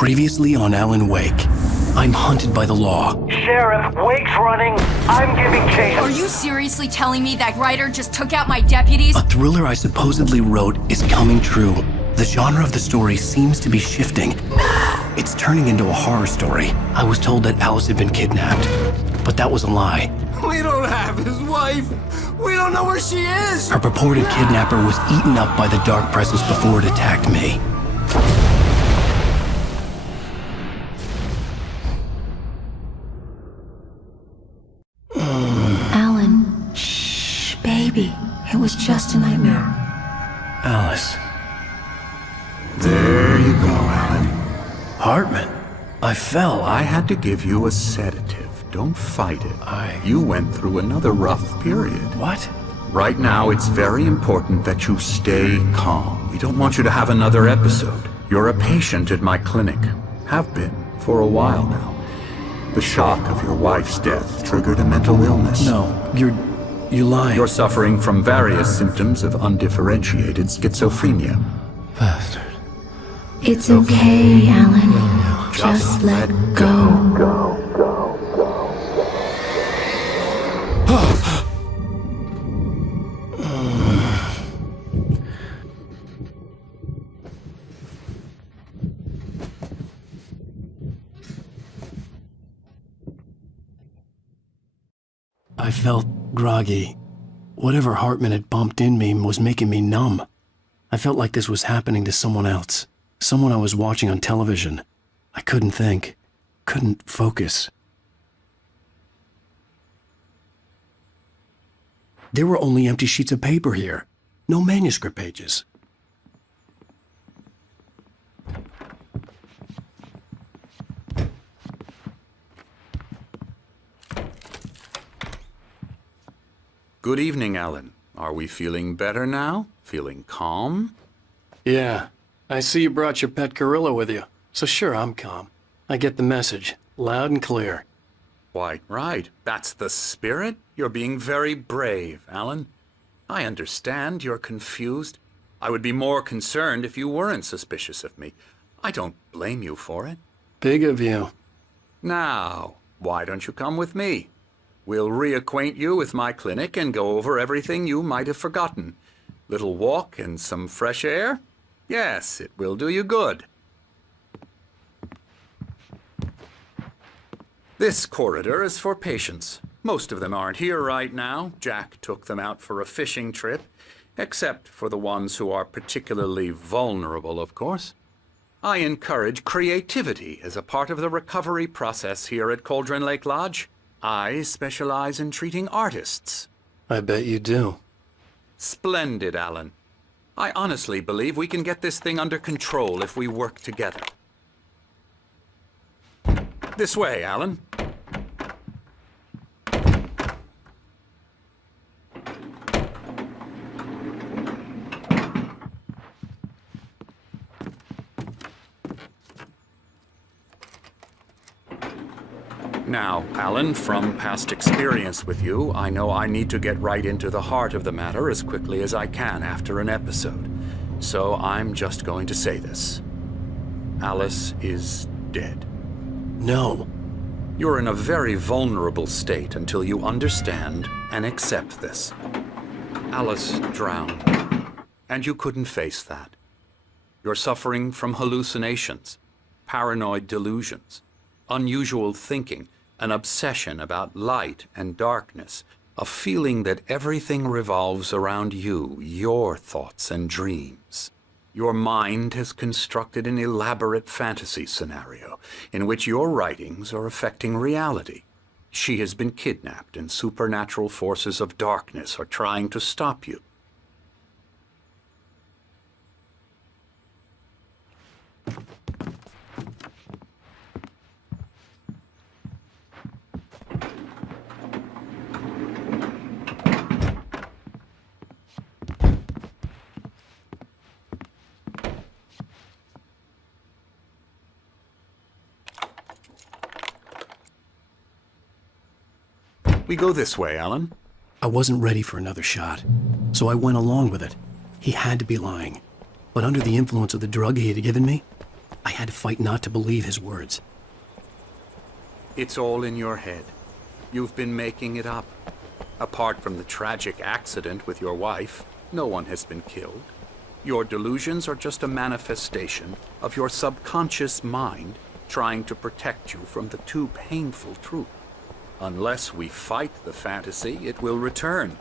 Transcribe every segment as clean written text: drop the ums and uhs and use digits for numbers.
Previously on Alan Wake. I'm hunted by the law. Sheriff, Wake's running. I'm giving chase. Are you seriously telling me that writer just took out my deputies? A thriller I supposedly wrote is coming true. The genre of the story seems to be shifting. It's turning into a horror story. I was told that Alice had been kidnapped, but that was a lie. We don't have his wife. We don't know where she is. Her purported kidnapper was eaten up by the dark presence before it attacked me. Alan, shh, baby. It was just a nightmare. Alice. There you go, Alan. Hartman. I fell. I had to give you a sedative. Don't fight it. You went through another rough period. What? Right now, it's very important that you stay calm. We don't want you to have another episode. You're a patient at my clinic. Have been for a while now. The shock of your wife's death triggered a mental illness. No, you lied. You're suffering from various symptoms of undifferentiated schizophrenia. Bastard. It's okay, Alan. Just let go. I felt groggy. Whatever Hartman had bumped in me was making me numb. I felt like this was happening to someone else. Someone I was watching on television. I couldn't think. Couldn't focus. There were only empty sheets of paper here. No manuscript pages. Good evening, Alan. Are we feeling better now? Feeling calm? Yeah. I see you brought your pet gorilla with you. So sure, I'm calm. I get the message. Loud and clear. Quite right. That's the spirit. You're being very brave, Alan. I understand you're confused. I would be more concerned if you weren't suspicious of me. I don't blame you for it. Big of you. Now, why don't you come with me? We'll reacquaint you with my clinic and go over everything you might have forgotten. Little walk and some fresh air? Yes, it will do you good. This corridor is for patients. Most of them aren't here right now. Jack took them out for a fishing trip, except for the ones who are particularly vulnerable, of course. I encourage creativity as a part of the recovery process here at Cauldron Lake Lodge. I specialize in treating artists. I bet you do. Splendid, Alan. I honestly believe we can get this thing under control if we work together. This way, Alan. Now, Alan, from past experience with you, I know I need to get right into the heart of the matter as quickly as I can after an episode. So I'm just going to say this. Alice is dead. No. You're in a very vulnerable state until you understand and accept this. Alice drowned, and you couldn't face that. You're suffering from hallucinations, paranoid delusions, unusual thinking, an obsession about light and darkness, a feeling that everything revolves around you, your thoughts and dreams. Your mind has constructed an elaborate fantasy scenario in which your writings are affecting reality. She has been kidnapped and supernatural forces of darkness are trying to stop you. We go this way, Alan. I wasn't ready for another shot, so I went along with it. He had to be lying. But under the influence of the drug he had given me, I had to fight not to believe his words. It's all in your head. You've been making it up. Apart from the tragic accident with your wife, no one has been killed. Your delusions are just a manifestation of your subconscious mind trying to protect you from the too painful truth. Unless we fight the fantasy, it will return.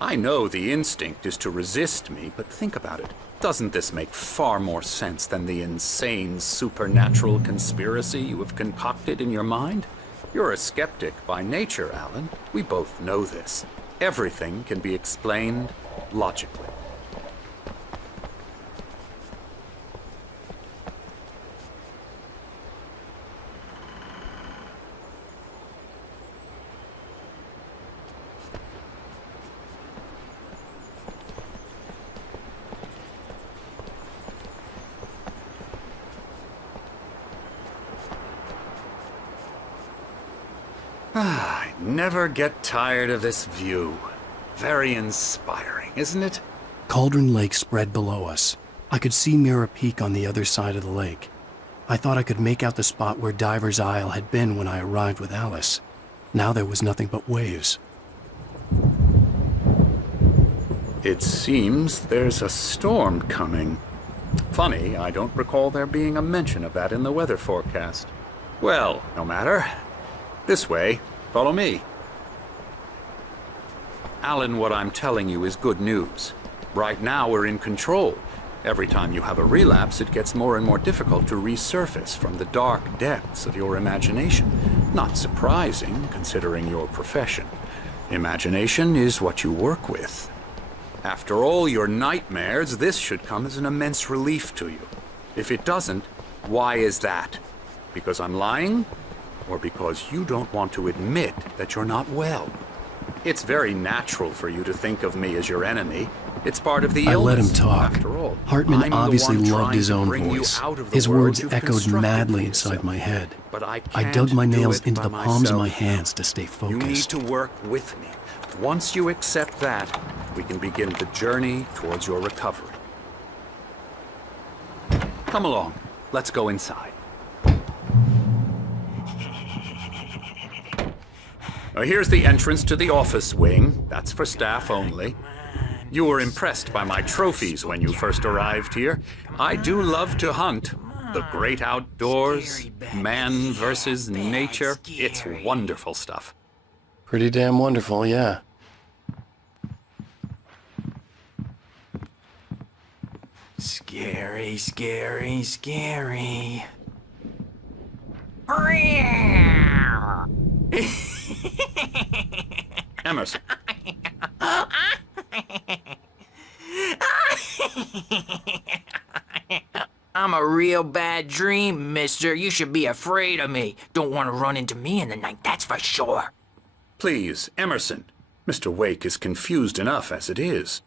I know the instinct is to resist me, but think about it. Doesn't this make far more sense than the insane supernatural conspiracy you have concocted in your mind? You're a skeptic by nature, Alan. We both know this. Everything can be explained logically. I never get tired of this view. Very inspiring, isn't it? Cauldron Lake spread below us. I could see Mirror Peak on the other side of the lake. I thought I could make out the spot where Diver's Isle had been when I arrived with Alice. Now there was nothing but waves. It seems there's a storm coming. Funny, I don't recall there being a mention of that in the weather forecast. Well, no matter. This way. Follow me. Alan, what I'm telling you is good news. Right now we're in control. Every time you have a relapse, it gets more and more difficult to resurface from the dark depths of your imagination. Not surprising, considering your profession. Imagination is what you work with. After all your nightmares, this should come as an immense relief to you. If it doesn't, why is that? Because I'm lying? Or because you don't want to admit that you're not well? It's very natural for you to think of me as your enemy. It's part of the illness. I let him talk. After all, Hartman I'm the obviously one loved trying his to own bring you voice. out of the His world words you've echoed constructed madly for inside yourself. my head. But I I can't dug my do nails it into by the palms of my myself. hands to stay You need focused. to work with me. Once you accept that, we can begin the journey towards your recovery. Come along. Let's go inside. Here's the entrance to the office wing. That's for staff only. You were impressed by my trophies when you first arrived here. I do love to hunt. The great outdoors, man versus nature. It's wonderful stuff. Pretty damn wonderful, yeah. Scary, scary, scary. Emerson. I'm a real bad dream, mister. You should be afraid of me. Don't want to run into me in the night, that's for sure. Please, Emerson. Mr. Wake is confused enough as it is.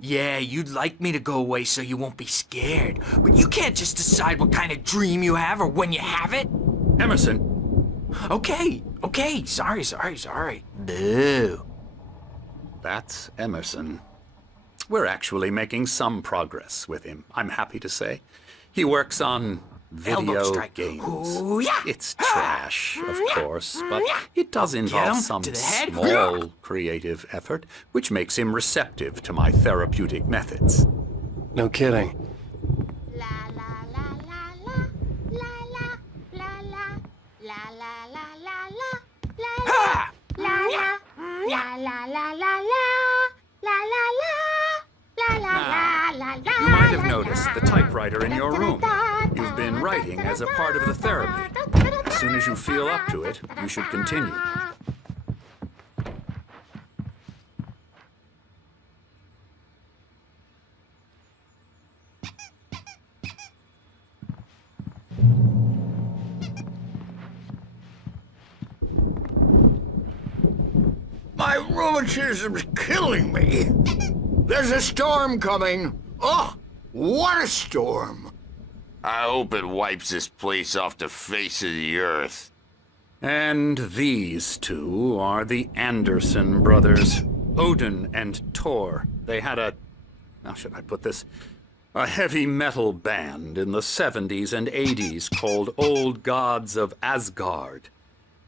Yeah, you'd like me to go away so you won't be scared. But you can't just decide what kind of dream you have or when you have it. Emerson. Okay, sorry. Boo. That's Emerson. We're actually making some progress with him, I'm happy to say. He works on Elbow video strike. games. Ooh, yeah. It's trash, of course, but it does involve him some to the head. small creative effort, which makes him receptive to my therapeutic methods. No kidding. La la la la la la la la la la la la Ha! la la la la la la. You might have noticed the typewriter in your room. You've been writing as a part of the therapy. As soon as you feel up to it, you should continue. My rheumatism's killing me. There's a storm coming. Oh, what a storm. I hope it wipes this place off the face of the earth. And these two are the Anderson brothers, Odin and Tor. They had a... How should I put this? A heavy metal band in the 70s and 80s called Old Gods of Asgard.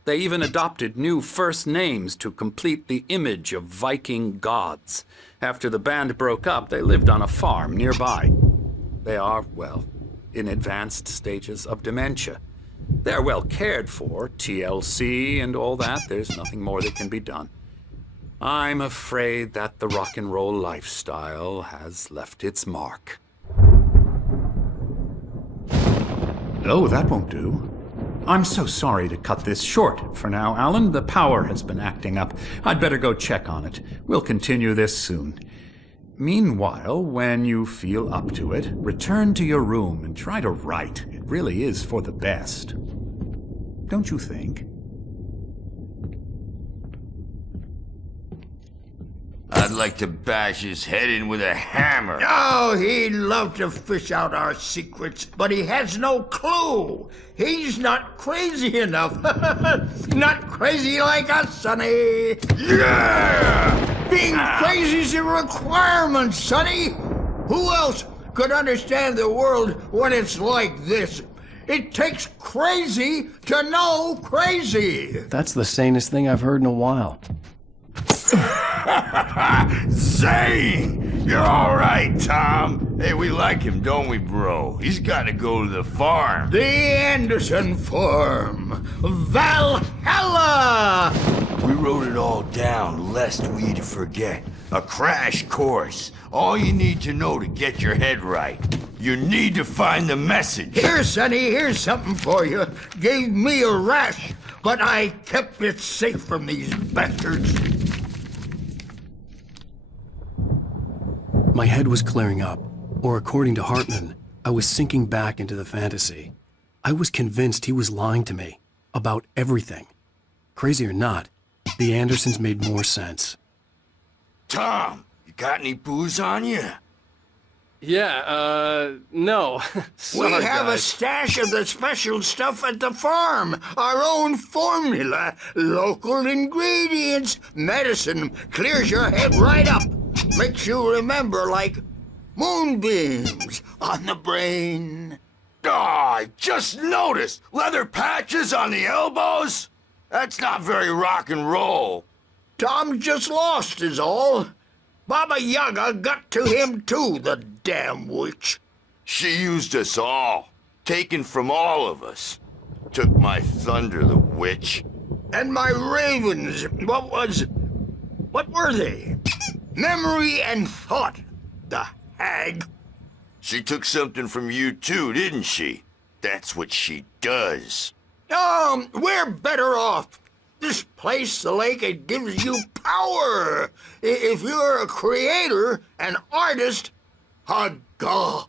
They even adopted new first names to complete the image of Viking gods. After the band broke up, they lived on a farm nearby. They are, well, in advanced stages of dementia. They're well cared for, TLC and all that. There's nothing more that can be done. I'm afraid that the rock and roll lifestyle has left its mark. Oh, that won't do. I'm so sorry to cut this short for now, Alan. The power has been acting up. I'd better go check on it. We'll continue this soon. Meanwhile, when you feel up to it, return to your room and try to write. It really is for the best. Don't you think? I'd like to bash his head in with a hammer. Oh, he'd love to fish out our secrets, but he has no clue. He's not crazy enough. Not crazy like us, Sonny. Yeah! Being crazy's a requirement, Sonny. Who else could understand the world when it's like this? It takes crazy to know crazy. That's the sanest thing I've heard in a while. Zane! You're all right, Tom. Hey, we like him, don't we, bro? He's got to go to the farm. The Anderson Farm. Valhalla! We wrote it all down, lest we'd forget. A crash course. All you need to know to get your head right. You need to find the message. Here, Sonny, here's something for you. Gave me a rash, but I kept it safe from these bastards. My head was clearing up, or according to Hartman, I was sinking back into the fantasy. I was convinced he was lying to me about everything. Crazy or not, the Andersons made more sense. Tom, you got any booze on you? Yeah, no. We have a stash of the special stuff at the farm. Our own formula. Local ingredients. Medicine clears your head right up. Makes you remember like moonbeams on the brain. Oh, I just noticed. Leather patches on the elbows? That's not very rock and roll. Tom just lost is all. Baba Yaga got to him too, the damn witch. She used us all. Taken from all of us. Took my thunder, the witch. And my ravens, what were they? Memory and thought, the hag. She took something from you too, didn't she? That's what she does. We're better off. This place, the lake, it gives you power. If you're a creator, an artist, haga.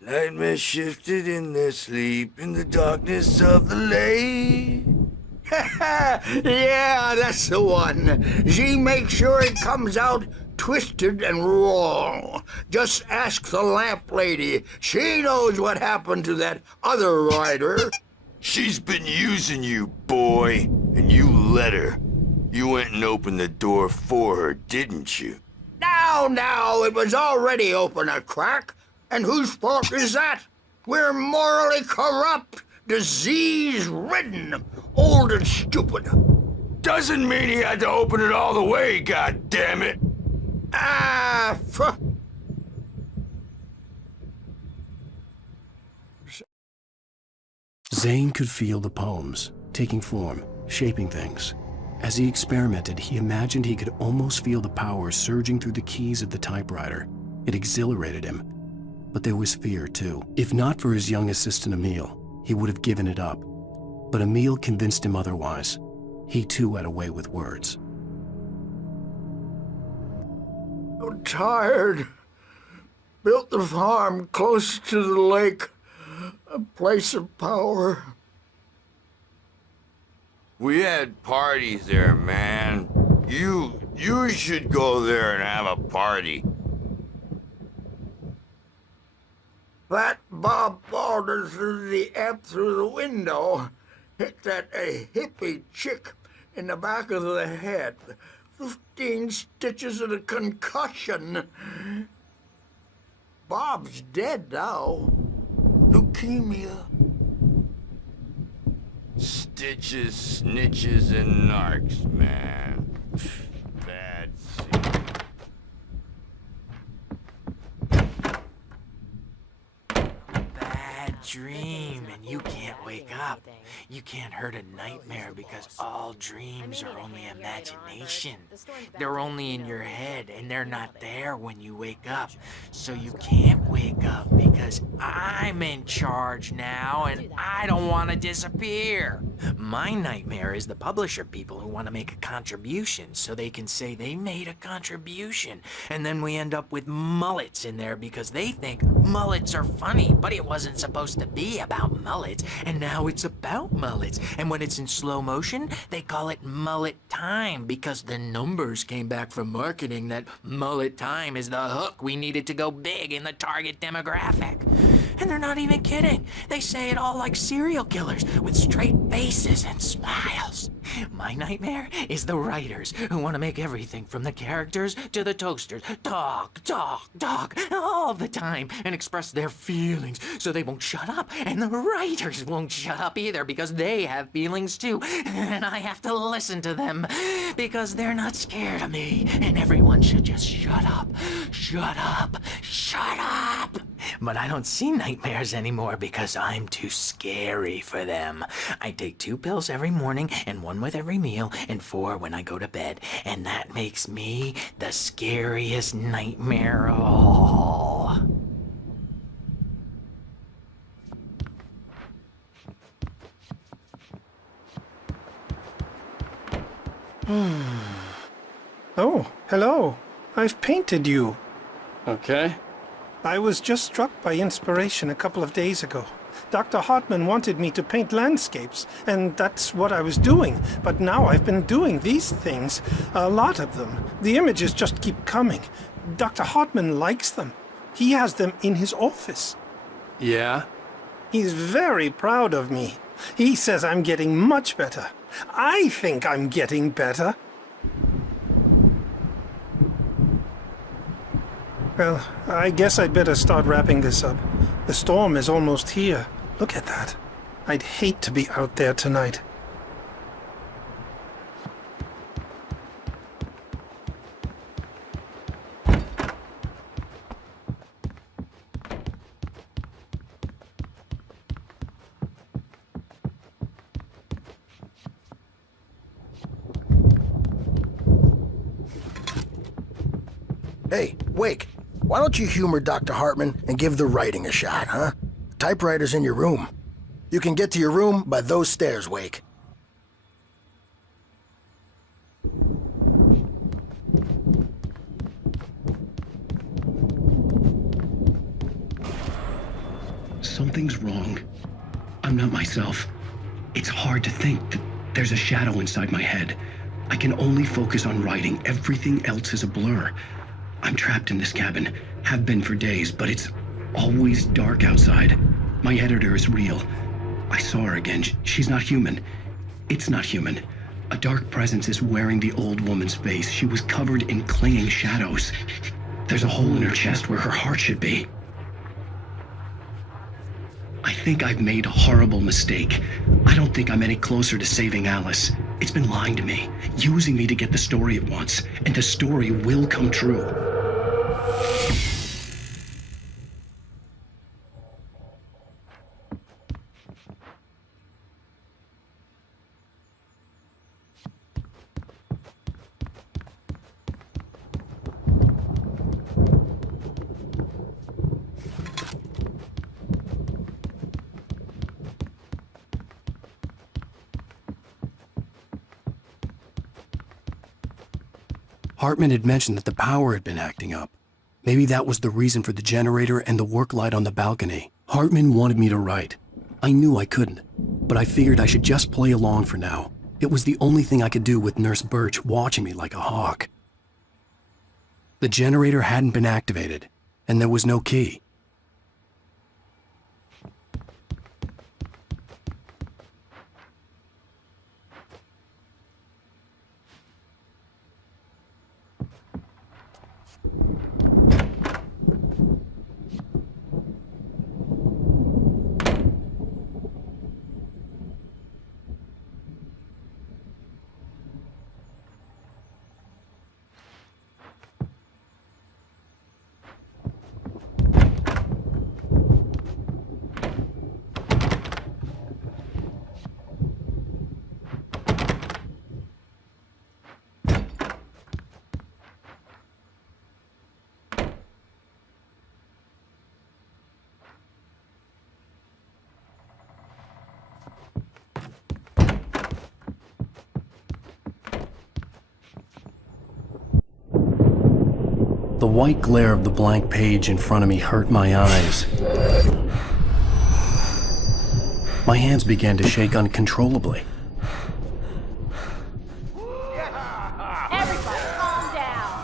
Nightmare shifted in their sleep in the darkness of the lake. Yeah, that's the one. She makes sure it comes out twisted and wrong. Just ask the lamp lady. She knows what happened to that other writer. She's been using you, boy, and you let her. You went and opened the door for her, didn't you? Now, it was already open a crack. And whose fault is that? We're morally corrupt, disease-ridden, old and stupid. Doesn't mean he had to open it all the way, goddammit. Zane could feel the poems, taking form, shaping things. As he experimented, he imagined he could almost feel the power surging through the keys of the typewriter. It exhilarated him. But there was fear, too. If not for his young assistant Emil, he would have given it up. But Emil convinced him otherwise. He, too, had a way with words. I'm tired. Built the farm close to the lake. A place of power. We had parties there, man. You should go there and have a party. That Bob Balder threw the amp through the window. Hit that hippie chick in the back of the head. 15 stitches and a concussion. Bob's dead now. Leukemia. Stitches, snitches, and narcs, man. Bad scene. Bad dream, and you can't wake up. You can't hurt a nightmare because all dreams are only imagination. They're only in your head, and they're not there when you wake up. So you can't wake up because I'm in charge now, and I don't want to disappear. My nightmare is the publisher people who want to make a contribution so they can say they made a contribution. And then we end up with mullets in there because they think mullets are funny, but it wasn't supposed to be about mullets, and now it's about mullets. And when it's in slow motion, they call it mullet time because the numbers came back from marketing that mullet time is the hook we needed to go big in the target demographic. And they're not even kidding. They say it all like serial killers with straight faces and smiles. My nightmare is the writers who want to make everything from the characters to the toasters talk all the time and express their feelings so they won't shut up, and the writers won't shut up either because they have feelings too, and I have to listen to them because they're not scared of me, and everyone should just shut up. But I don't see nightmares anymore because I'm too scary for them. I take 2 pills every morning and 1 with every meal and 4 when I go to bed, and that makes me the scariest nightmare of all. Oh, hello. I've painted you. Okay. I was just struck by inspiration a couple of days ago. Dr. Hartman wanted me to paint landscapes, and that's what I was doing. But now I've been doing these things, a lot of them. The images just keep coming. Dr. Hartman likes them. He has them in his office. Yeah? He's very proud of me. He says I'm getting much better. I think I'm getting better. Well, I guess I'd better start wrapping this up. The storm is almost here. Look at that. I'd hate to be out there tonight. Hey, Wake, why don't you humor Dr. Hartman and give the writing a shot, huh? The typewriter's in your room. You can get to your room by those stairs, Wake. Something's wrong. I'm not myself. It's hard to think that there's a shadow inside my head. I can only focus on writing. Everything else is a blur. I'm trapped in this cabin, have been for days, but it's always dark outside. My editor is real. I saw her again. She's not human. It's not human. A dark presence is wearing the old woman's face. She was covered in clinging shadows. There's a hole in her chest where her heart should be. I think I've made a horrible mistake. I don't think I'm any closer to saving Alice. It's been lying to me, using me to get the story it wants, and the story will come true. Hartman had mentioned that the power had been acting up. Maybe that was the reason for the generator and the work light on the balcony. Hartman wanted me to write. I knew I couldn't, but I figured I should just play along for now. It was the only thing I could do with Nurse Birch watching me like a hawk. The generator hadn't been activated, and there was no key. The white glare of the blank page in front of me hurt my eyes. My hands began to shake uncontrollably. Everybody, calm down.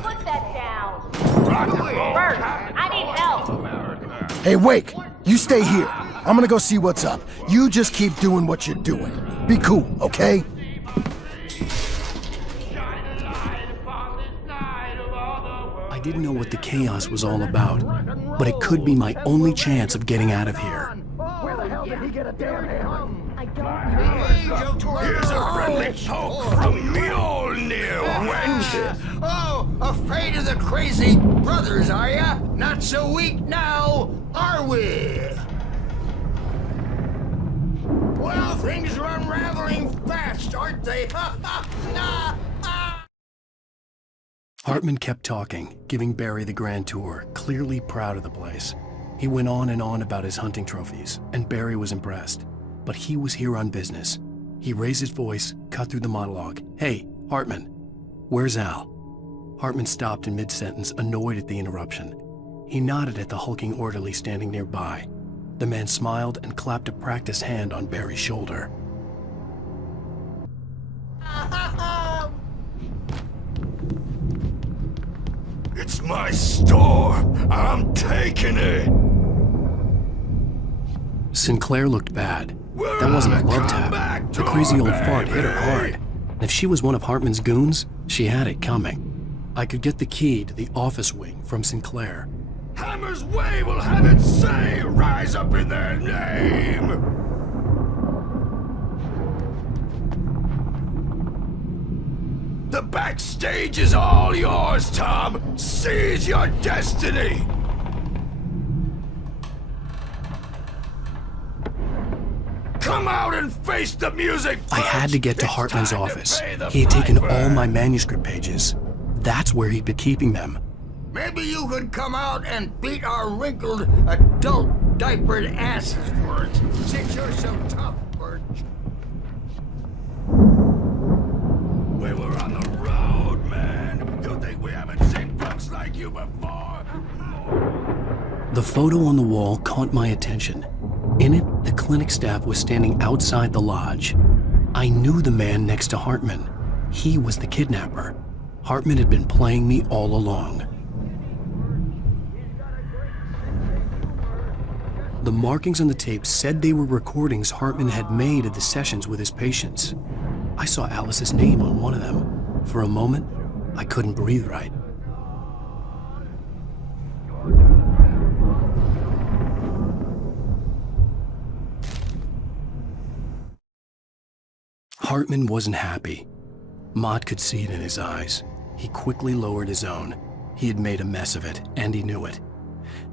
Put that down. Bert, I need help. Hey, Wake, you stay here. I'm gonna go see what's up. You just keep doing what you're doing. Be cool, okay? I didn't know what the chaos was all about, but it could be my only chance of getting out of here. Where the hell did he get a damn hand? I don't know. Here's a friendly poke from Mjolnir, wench! Oh, afraid of the crazy brothers, are ya? Not so weak now, are we? Well, things are unraveling fast, aren't they? Hartman kept talking, giving Barry the grand tour, clearly proud of the place. He went on and on about his hunting trophies, and Barry was impressed. But he was here on business. He raised his voice, cut through the monologue. Hey, Hartman, where's Al? Hartman stopped in mid-sentence, annoyed at the interruption. He nodded at the hulking orderly standing nearby. The man smiled and clapped a practiced hand on Barry's shoulder. It's my store. I'm taking it. Sinclair looked bad. That wasn't a love tap. The crazy old fart hit her hard. And if she was one of Hartman's goons, she had it coming. I could get the key to the office wing from Sinclair. Hammer's Way will have its say rise up in their name. The backstage is all yours, Tom. Seize your destiny. Come out and face the music. I had to get to Hartman's office. He had taken all my manuscript pages. That's where he'd been keeping them. Maybe you could come out and beat our wrinkled, adult, diapered asses for it, since you're so tough, Birch. We were on the road, man. You think we haven't seen punks like you before? The photo on the wall caught my attention. In it, the clinic staff was standing outside the lodge. I knew the man next to Hartman. He was the kidnapper. Hartman had been playing me all along. The markings on the tape said they were recordings Hartman had made of the sessions with his patients. I saw Alice's name on one of them. For a moment, I couldn't breathe right. Hartman wasn't happy. Mott could see it in his eyes. He quickly lowered his own. He had made a mess of it, and he knew it.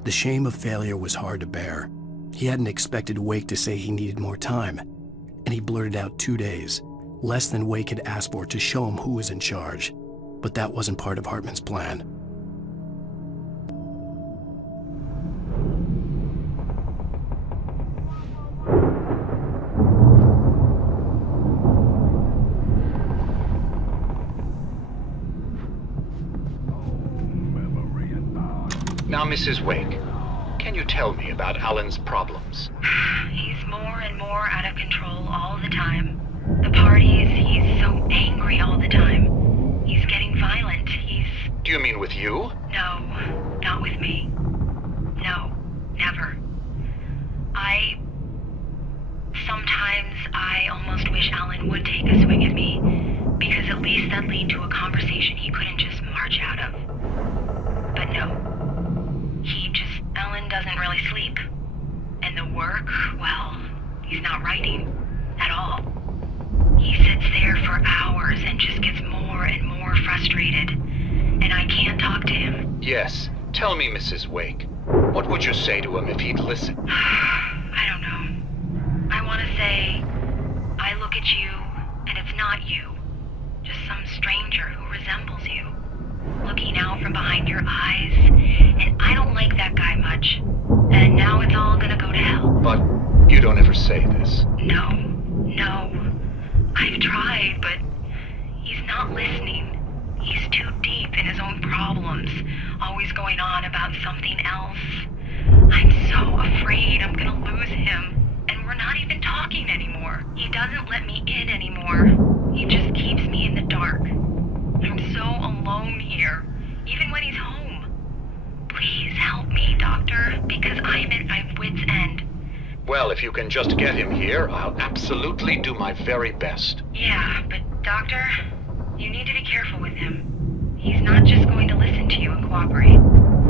The shame of failure was hard to bear. He hadn't expected Wake to say he needed more time, and he blurted out 2 days, less than Wake had asked for to show him who was in charge. But that wasn't part of Hartman's plan. Now, Mrs. Wake, can you tell me about Alan's problems? He's more and more out of control all the time. The parties, he's so angry all the time. He's getting violent. Do you mean with you? No, not with me. No, never. Sometimes I almost wish Alan would take a swing at me, because at least that'd lead to a conversation he couldn't just march out of. But no. Alan doesn't really sleep. And the work, well, he's not writing at all. He sits there for hours and just gets more and more frustrated. And I can't talk to him. Yes. Tell me, Mrs. Wake. What would you say to him if he'd listen? I don't know. I want to say, I look at you, and it's not you. Just some stranger who resembles you. Looking out from behind your eyes, and I don't like that guy much. And now it's all gonna go to hell. But you don't ever say this. No. I've tried, but he's not listening. He's too deep in his own problems, always going on about something else. I'm so afraid I'm gonna lose him. And we're not even talking anymore. He doesn't let me in anymore. He just keeps me in the dark. I'm so alone here, even when he's home. Please help me, Doctor, because I'm at my wit's end. Well, if you can just get him here, I'll absolutely do my very best. Yeah, but Doctor, you need to be careful with him. He's not just going to listen to you and cooperate.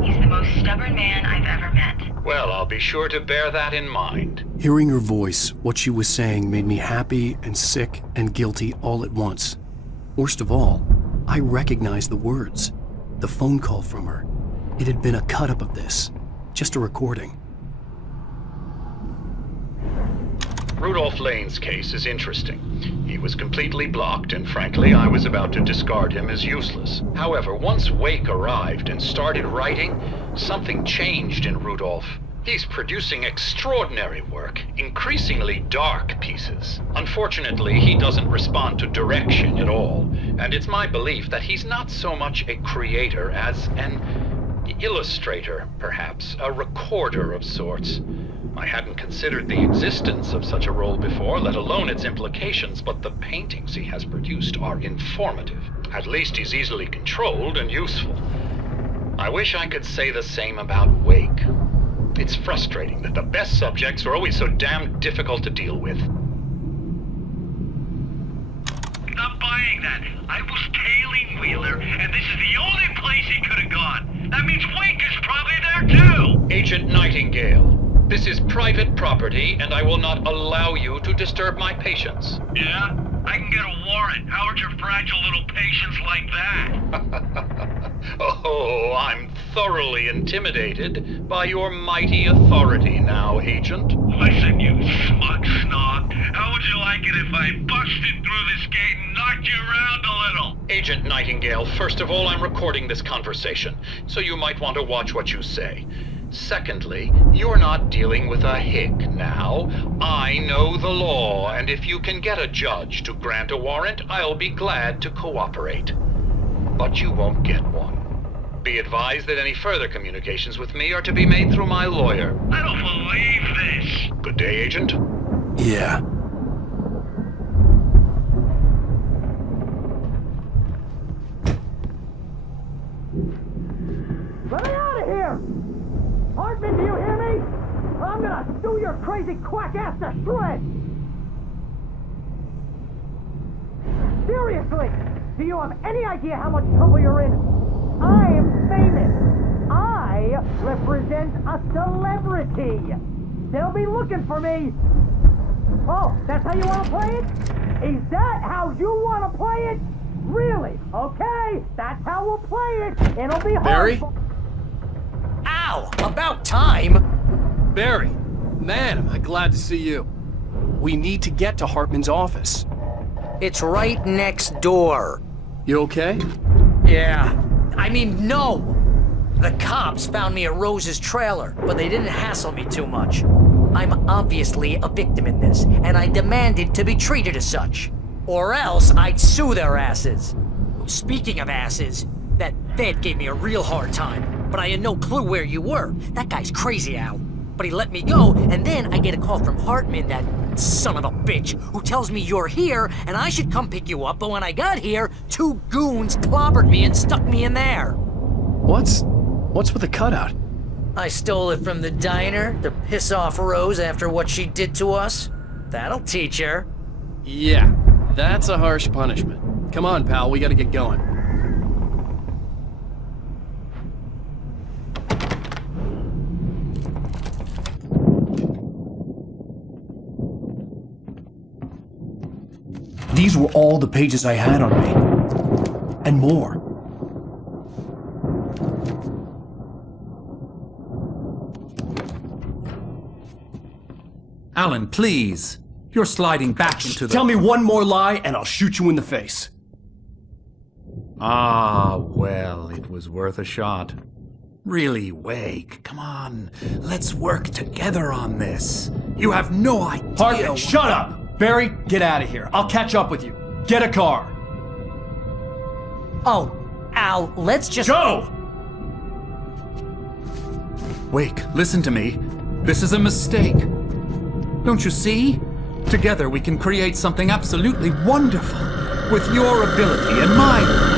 He's the most stubborn man I've ever met. Well, I'll be sure to bear that in mind. Hearing her voice, what she was saying made me happy and sick and guilty all at once. Worst of all, I recognized the words. The phone call from her. It had been a cut-up of this. Just a recording. Rudolph Lane's case is interesting. He was completely blocked, and frankly, I was about to discard him as useless. However, once Wake arrived and started writing, something changed in Rudolph. He's producing extraordinary work, increasingly dark pieces. Unfortunately, he doesn't respond to direction at all, and it's my belief that he's not so much a creator as an illustrator, perhaps, a recorder of sorts. I hadn't considered the existence of such a role before, let alone its implications, but the paintings he has produced are informative. At least he's easily controlled and useful. I wish I could say the same about Wake. It's frustrating that the best subjects are always so damn difficult to deal with. Not buying that. I was tailing Wheeler, and this is the only place he could have gone. That means Wake is probably there too! Agent Nightingale, this is private property, and I will not allow you to disturb my patients. Yeah? I can get a warrant. How would your fragile little patience like that? Oh, I'm thoroughly intimidated by your mighty authority now, Agent. Listen, you smug snob. How would you like it if I busted through this gate and knocked you around a little? Agent Nightingale, first of all, I'm recording this conversation, so you might want to watch what you say. Secondly, you're not dealing with a hick now. I know the law, and if you can get a judge to grant a warrant, I'll be glad to cooperate. But you won't get one. Be advised that any further communications with me are to be made through my lawyer. I don't believe this. Good day, Agent. Yeah. Let me out of here! Hartman, do you hear me? I'm gonna sue your crazy quack ass to shreds! Seriously, do you have any idea how much trouble you're in? I am famous. I represent a celebrity. They'll be looking for me. Oh, that's how you want to play it? Is that how you want to play it? Really? Okay, that's how we'll play it. It'll be hard. Barry? Ow! About time! Barry, man, am I glad to see you. We need to get to Hartman's office. It's right next door. You okay? Yeah. I mean, no! The cops found me at Rose's trailer, but they didn't hassle me too much. I'm obviously a victim in this, and I demanded to be treated as such. Or else I'd sue their asses. Speaking of asses, that vet gave me a real hard time, but I had no clue where you were. That guy's crazy, Al. But he let me go, and then I get a call from Hartman, that son of a bitch, who tells me you're here, and I should come pick you up, but when I got here, 2 goons clobbered me and stuck me in there. What's with the cutout? I stole it from the diner to piss off Rose after what she did to us. That'll teach her. Yeah, that's a harsh punishment. Come on, pal, we gotta get going. These were all the pages I had on me. And more. Alan, please. You're sliding back into the... Tell me one more lie and I'll shoot you in the face. Ah, well, it was worth a shot. Really, Wake, come on. Let's work together on this. You have no idea... Hartman, shut up! Barry, get out of here. I'll catch up with you. Get a car. Oh, Al, let's just... Joe! Wake, listen to me. This is a mistake. Don't you see? Together we can create something absolutely wonderful. With your ability and mine.